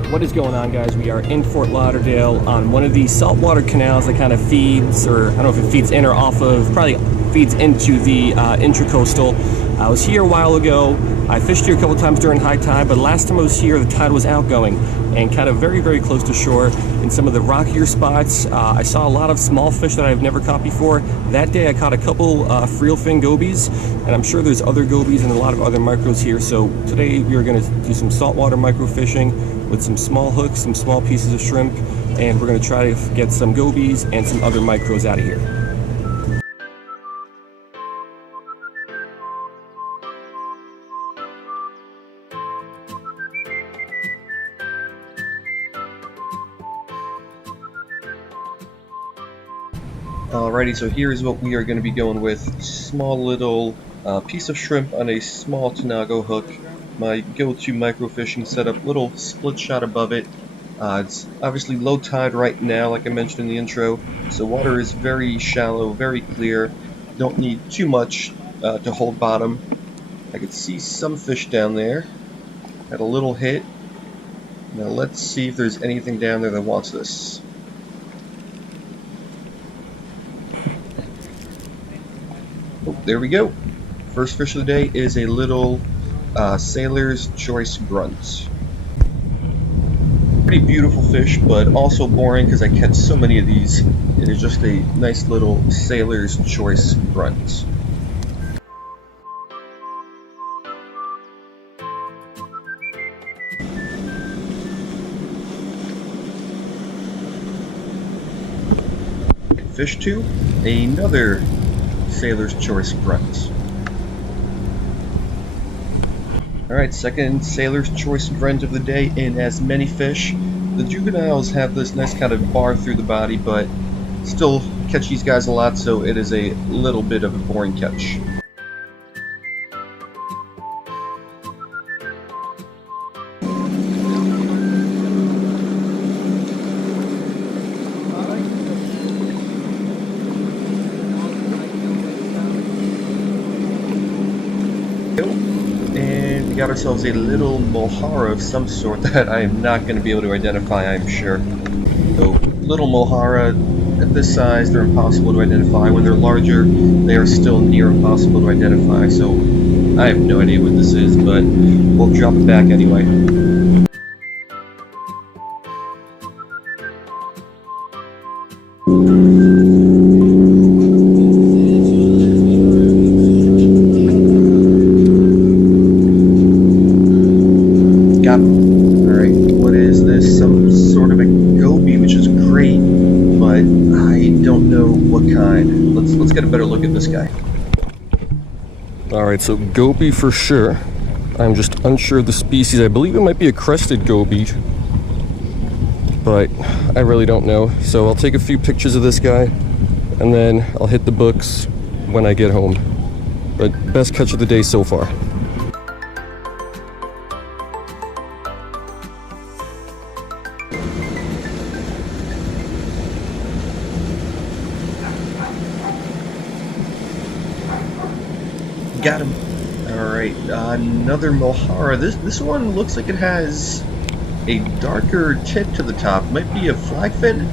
Alright, what is going on, guys? We are in Fort Lauderdale on one of these saltwater canals that kind of feeds, or I don't know if it feeds in or off of, probably feeds into the intracoastal. I was here a while ago. I fished here a couple times during high tide, but last time I was here, the tide was outgoing and kind of very, very close to shore. In some of the rockier spots, I saw a lot of small fish that I've never caught before. That day, I caught a couple frillfin gobies, and I'm sure there's other gobies and a lot of other micros here. So today, we are going to do some saltwater microfishing with some small hooks, some small pieces of shrimp, and we're going to try to get some gobies and some other micros out of here. Alrighty, so here's what we are going to be going with. Small little piece of shrimp on a small Tanago hook. My go-to microfishing setup, little split shot above it. It's obviously low tide right now, like I mentioned in the intro, so water is very shallow, very clear. Don't need too much to hold bottom. I could see some fish down there. Had a little hit. Now let's see if there's anything down there that wants this. Oh, there we go. First fish of the day is a little sailor's choice grunt. Pretty beautiful fish, but also boring because I catch so many of these. It is just a nice little sailor's choice grunt. Fish 2, another sailor's choice grunt. Alright, second sailor's choice grunt of the day in as many fish. The juveniles have this nice kind of bar through the body, but still catch these guys a lot, so it is a little bit of a boring catch. And we got ourselves a little Mojara of some sort that I am not going to be able to identify, I'm sure. So, little Mojara, at this size, they're impossible to identify. When they're larger, they are still near impossible to identify, so I have no idea what this is, but we'll drop it back anyway. Alright, what is this? Some sort of a Goby, which is great, but I don't know what kind. Let's get a better look at this guy. Alright, so Goby for sure. I'm just unsure of the species. I believe it might be a crested Goby, but I really don't know. So I'll take a few pictures of this guy, and then I'll hit the books when I get home. But best catch of the day so far. Got him. Alright, another Mojara. This one looks like it has a darker tip to the top. Might be a flagfin?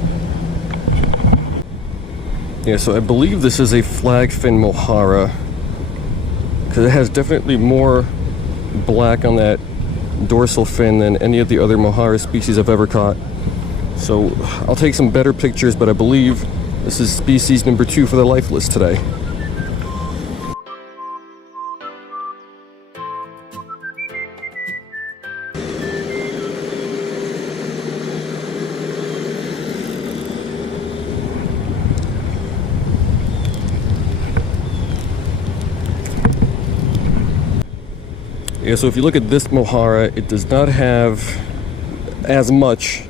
Yeah, so I believe this is a flagfin Mojara, because it has definitely more black on that dorsal fin than any of the other Mojara species I've ever caught. So I'll take some better pictures, but I believe this is species number 2 for the life list today. Yeah, so if you look at this Mojara, it does not have as much,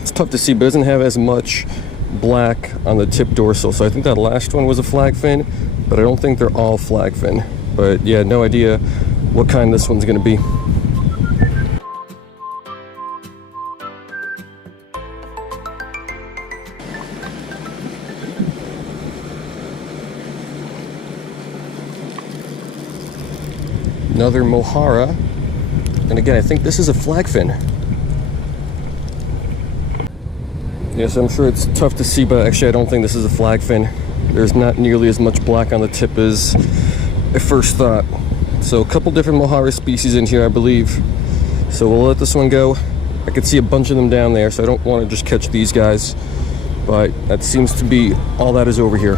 it's tough to see, but it doesn't have as much black on the tip dorsal. So I think that last one was a flagfin, but I don't think they're all flagfin. But yeah, no idea what kind this one's going to be. Another Mojara, and again I think this is a flagfin. Yes, I'm sure it's tough to see, but actually I don't think this is a flagfin. There's not nearly as much black on the tip as I first thought. So a couple different Mojara species in here, I believe. So we'll let this one go. I could see a bunch of them down there, so I don't want to just catch these guys. But that seems to be all that is over here.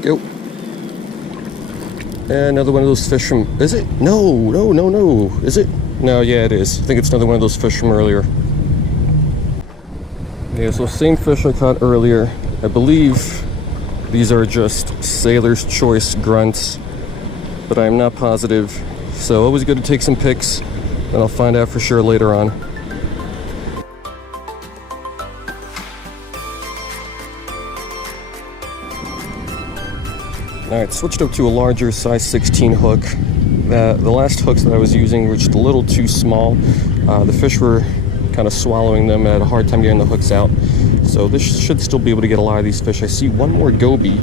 Go. Another one of those fish from, is it? No. Is it? No, yeah, it is. I think it's another one of those fish from earlier. Yeah, so same fish I caught earlier. I believe these are just Sailor's Choice grunts, but I'm not positive. So always good to take some pics, and I'll find out for sure later on. Alright, switched up to a larger size 16 hook. The last hooks that I was using were just a little too small. The fish were kind of swallowing them. I had a hard time getting the hooks out. So this should still be able to get a lot of these fish. I see one more Goby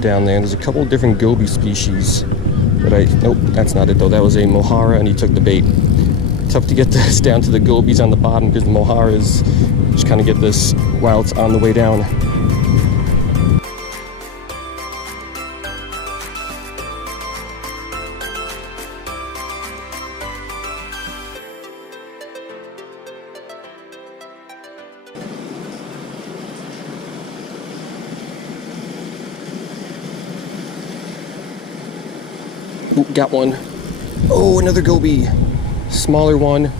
down there. There's a couple of different Goby species that nope, that's not it though. That was a Mojara and he took the bait. Tough to get this down to the Gobies on the bottom because the Mojaras just kind of get this while it's on the way down. Ooh, got one. Oh, another Goby. Smaller one.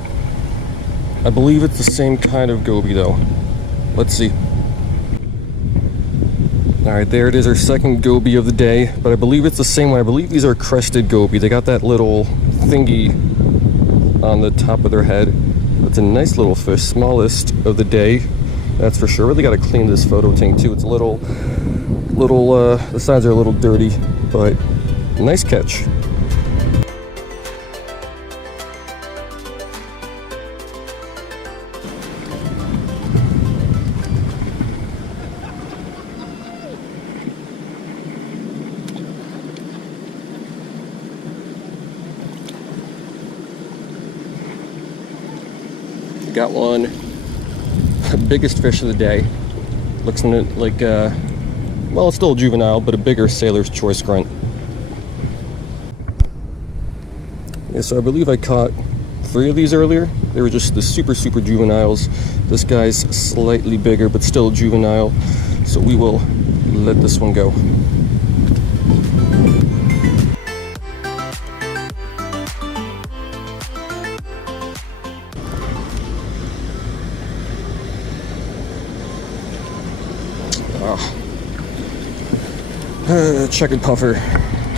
I believe it's the same kind of Goby though. Let's see. Alright, there it is, our second Goby of the day. But I believe it's the same one. I believe these are crested Goby. They got that little thingy on the top of their head. It's a nice little fish. Smallest of the day. That's for sure. Really got to clean this photo tank too. It's a little, the sides are a little dirty, but nice catch. Got one. Biggest fish of the day. Looks like, well, it's still a juvenile, but a bigger Sailor's Choice grunt. Yeah, so I believe I caught 3 of these earlier. They were just the super juveniles. This guy's slightly bigger, but still juvenile. So we will let this one go. Checkered puffer,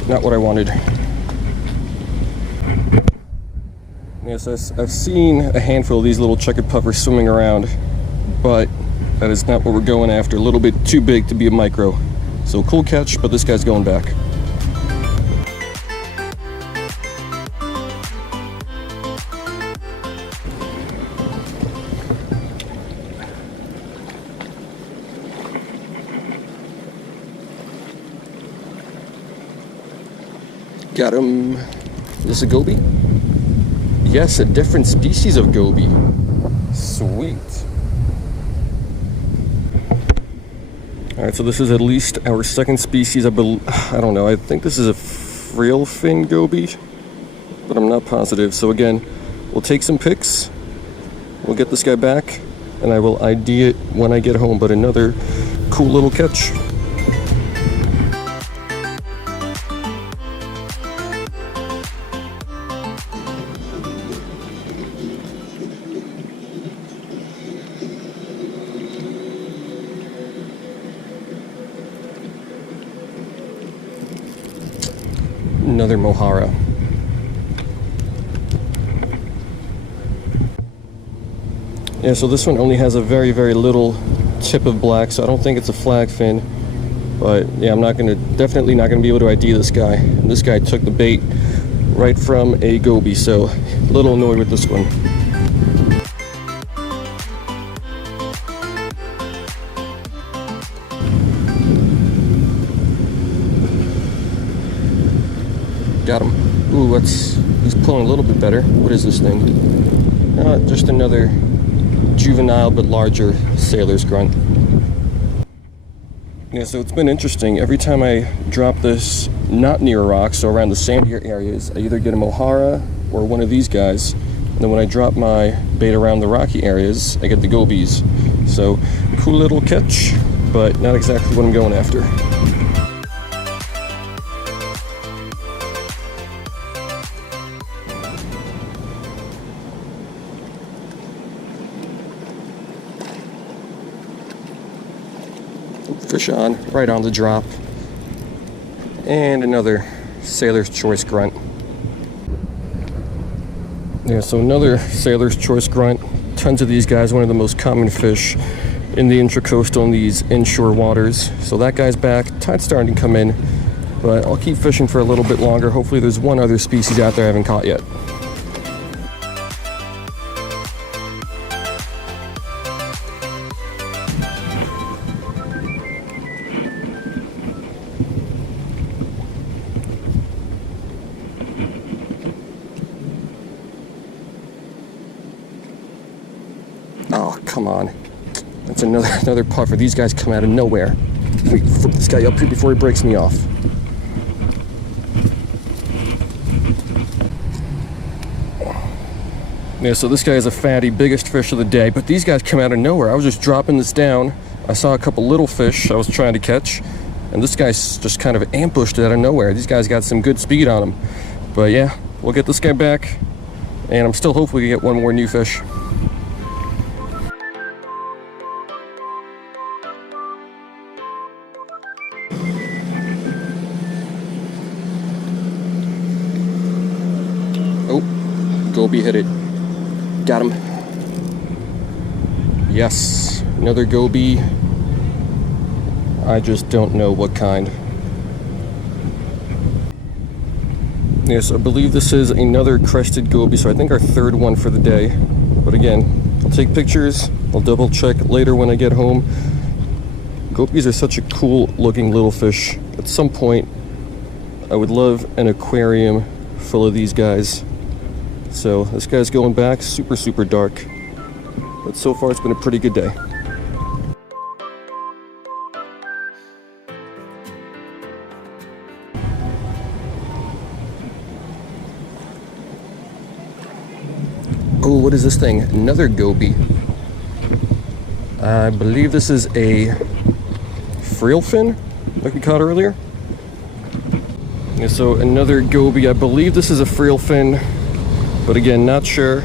not what I wanted. Yes, I've seen a handful of these little checkered puffers swimming around, but that is not what we're going after. A little bit too big to be a micro. So cool catch, but this guy's going back. Got him. Is this a Goby? Yes, a different species of Goby. Sweet. Alright, so this is at least our second species. I don't know. I think this is a frillfin Goby, but I'm not positive. So again, we'll take some pics. We'll get this guy back, and I will ID it when I get home. But another cool little catch. Another Mojara. Yeah, so this one only has a very little tip of black, so I don't think it's a flagfin. But yeah, definitely not gonna be able to ID this guy. And this guy took the bait right from a Goby, so a little annoyed with this one. Ooh, he's pulling a little bit better. What is this thing? Just another juvenile but larger sailor's grunt. Yeah, so it's been interesting. Every time I drop this not near a rock, so around the sandier areas, I either get a Mojara or one of these guys. And then when I drop my bait around the rocky areas, I get the Gobies. So, cool little catch, but not exactly what I'm going after. Fish on, right on the drop. And another Sailor's Choice grunt. Yeah, so another Sailor's Choice grunt. Tons of these guys, one of the most common fish in the intracoastal and these inshore waters. So that guy's back, tide's starting to come in, but I'll keep fishing for a little bit longer. Hopefully there's one other species out there I haven't caught yet. Oh, come on. That's another puffer. These guys come out of nowhere. Let me flip this guy up here before he breaks me off. Yeah, so this guy is a fatty, biggest fish of the day, but these guys come out of nowhere. I was just dropping this down. I saw a couple little fish I was trying to catch, and this guy's just kind of ambushed it out of nowhere. These guys got some good speed on them. But yeah, we'll get this guy back, and I'm still hopefully gonna get one more new fish. Oh, Goby hit it. Got him. Yes, another Goby. I just don't know what kind. Yes, I believe this is another crested Goby, so I think our third one for the day. But again, I'll take pictures. I'll double check later when I get home. Gobies are such a cool looking little fish. At some point, I would love an aquarium full of these guys. So this guy's going back, super dark. But so far it's been a pretty good day. Oh, what is this thing? Another Goby. I believe this is a frillfin, like we caught earlier. Yeah, so another Goby. I believe this is a frillfin, but again, not sure.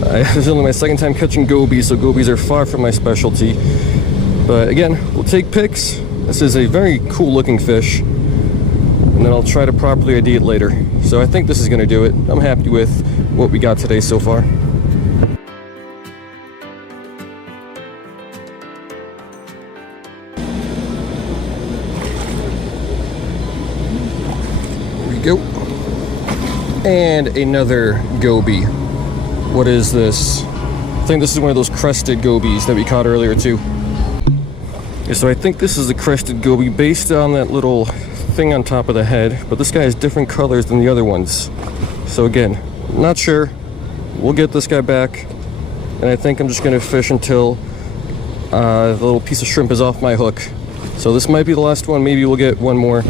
This is only my second time catching Gobies, so Gobies are far from my specialty. But again, we'll take pics. This is a very cool looking fish, and then I'll try to properly ID it later. So I think this is going to do it. I'm happy with what we got today so far. Here we go. And another Goby. What is this? I think this is one of those crested Gobies that we caught earlier too. Yeah, so I think this is a crested Goby based on that little thing on top of the head, but this guy has different colors than the other ones. So again, not sure. We'll get this guy back, and I think I'm just gonna fish until the little piece of shrimp is off my hook. So this might be the last one. Maybe we'll get one more,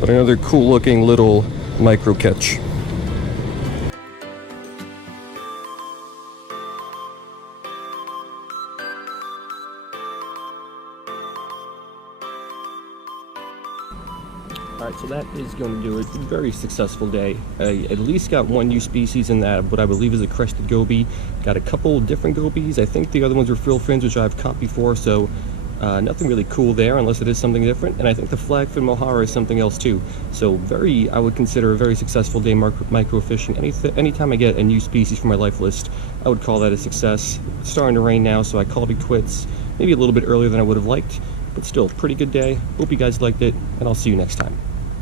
but another cool looking little micro catch. Alright, so that is going to do it. Very successful day. I at least got one new species in that, what I believe is a crested Goby. Got a couple different Gobies. I think the other ones were frillfins, which I've caught before, so nothing really cool there unless it is something different. And I think the flagfin Mojara is something else too. So I would consider a very successful day microfishing. Anytime I get a new species for my life list, I would call that a success. It's starting to rain now, so I called it quits. Maybe a little bit earlier than I would have liked, but still, pretty good day. Hope you guys liked it, and I'll see you next time.